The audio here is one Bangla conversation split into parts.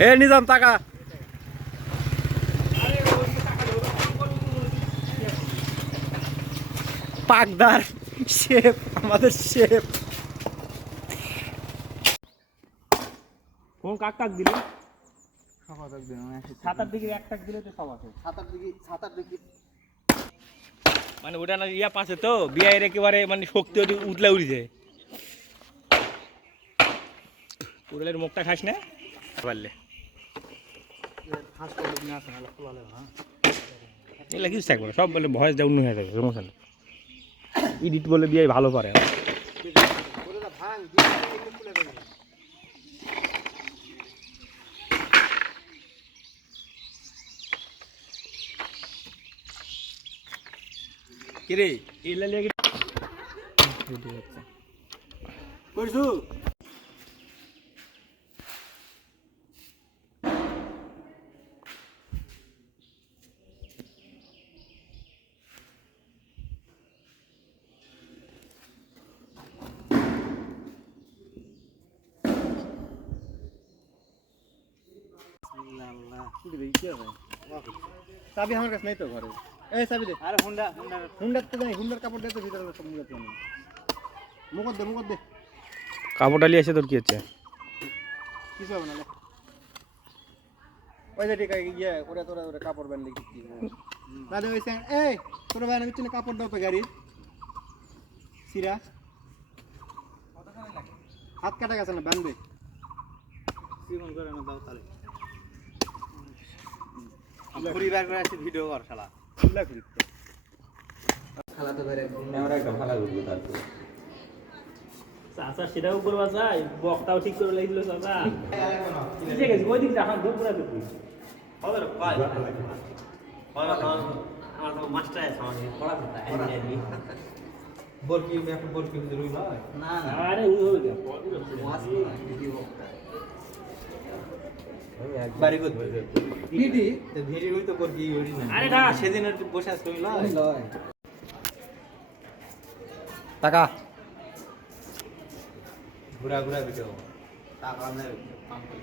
এ নিজাম টাকা পাকদার শেফ আমাদের শেফ কোন কাক টাক দিলে সাতার দিকে এক টাক দিলে তো সব আছে সাতার দিকে মানে ওটা না ইয়া পাশে তো বিয়ের একেবারে মানে শক্তি উতলে উড়ি যায় কুড়ালের মুখটা খাস না পারলে এগুলা কিছু থাকবে সব বলে ভয়েস ডাউন হয়ে যাবে সমস্যা নেই এডিট বলে বিয়ে ভালো পারে কিরে এলা লেগে কইছু চাবি আমার কাছে নাই তো ঘরে এই চাবি দে আরে হুন্ডার তো নাই হুন্ডার কাপড় দে তো ভিতরে সব মুখে মুখ দে কাপড় ডালি আছে তোর কি হচ্ছে কিছু হবে না ওই যে ঠিক আছে ইয়ে ওরা তোরা কাপড় বানলে কি না দে ওইছে এই তোরা বাইরে নিচে কাপড় দাও তো গাড়ির সিরা হাত কাটা গেছে না বানবে জীবন করে না দাও তাহলে পরিবার করে আছে ভিডিও কর শালা খুলা করি শালা তো বাইরে ক্যামেরা একটা ভালো করব তারপর চাচা সেটাও করবা যায় বক্তাও ঠিক করে লাগিল চাচা ঠিক আছে ওই দিক যা দূর পুরা দেখি হবে রে ভাই আমার তো মাস্টার আছে আমার পড়া কথা আইনি বরকি এখন বরকি রুই নয় না না আরে উনি হবে না ভিডিও বাড়ি কত ভিডি তো ভিডি লই তো বরকি হই না আরে না সেদিন বসে আছ তুমি লয় টাকা ঘুরা ভিডিও টাকা না কাম করি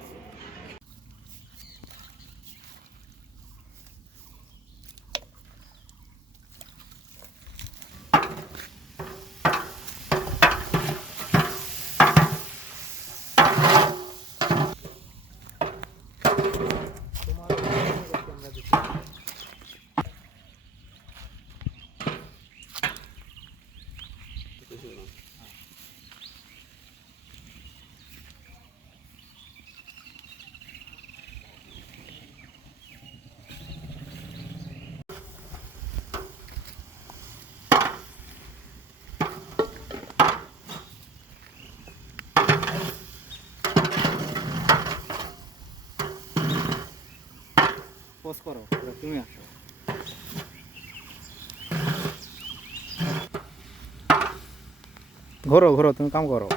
পোস্ট করো তুমি আসো ঘোরো তুমি কাম করো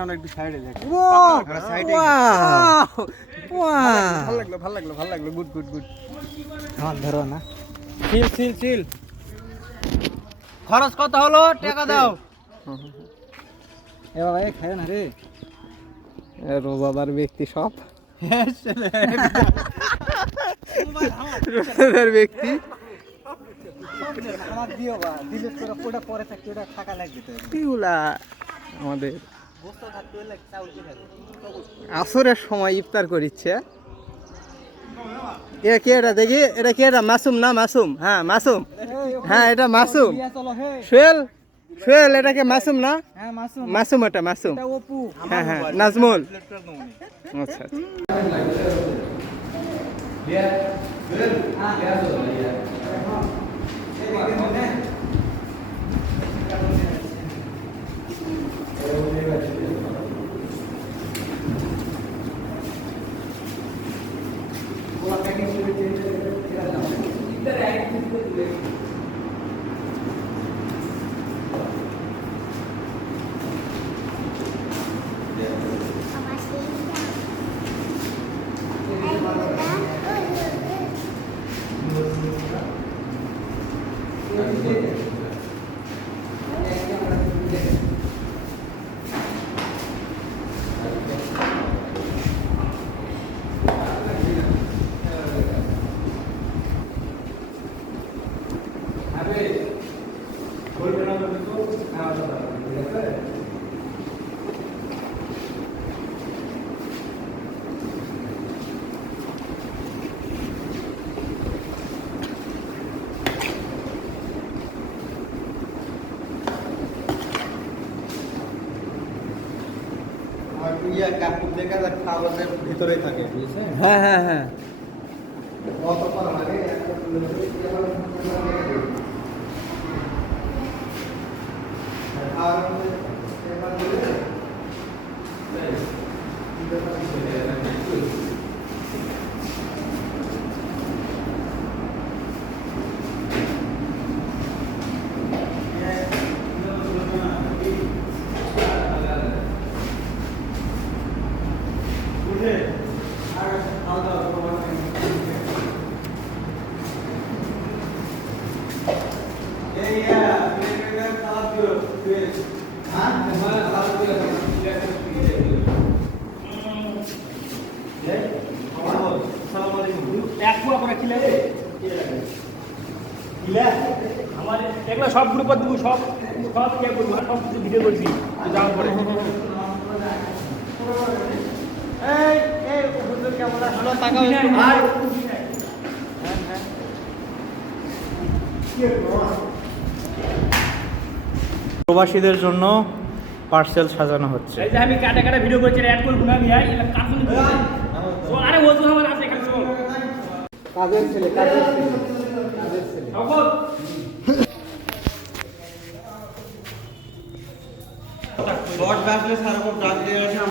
অনেক সাইডে দেখো সাইডে ভালো লাগলো গুড হাত ধরো না চিল খরচ কত হলো টাকা দাও এ বাবা এই খায় না রে রোজাদার ব্যক্তি সব রোজাদার ব্যক্তি আমার দিও বা দিলে তোরা কোটা পরে থাকতে ওটা টাকা লাগবে তো এগুলা আমাদের আসরের সময় ইফতার করিচ্ছে এ কে এটা দেখি এটা কে এটা মাসুম না মাসুম হ্যাঁ এটা মাসুম সোহেল এটা কে মাসুম না মাসুম এটা মাসুম হ্যাঁ নাজমুল আচ্ছা কাপড় দেখা যায় কাগজের ভিতরেই থাকে বুঝছেন? হ্যাঁ হ্যাঁ হ্যাঁ অত করা লাগে এগুলো সব গ্রুপে দেবো, সব সব কে করবো, সব কিছু ভিডিও করছি যাওয়ার পরে। প্রবাসীদের জন্য পার্সেল সাজানো হচ্ছে। এই যে আমি কাটা কাটা ভিডিও করছি, অ্যাড করবো না আমি, এটা কার্টুন। আরে ওজন আমার আছে এখানে, শোন কাজের ছেলে কাজের ছেলে কাজের ছেলে সকল বট বাসলে সারা ডাক দিয়ে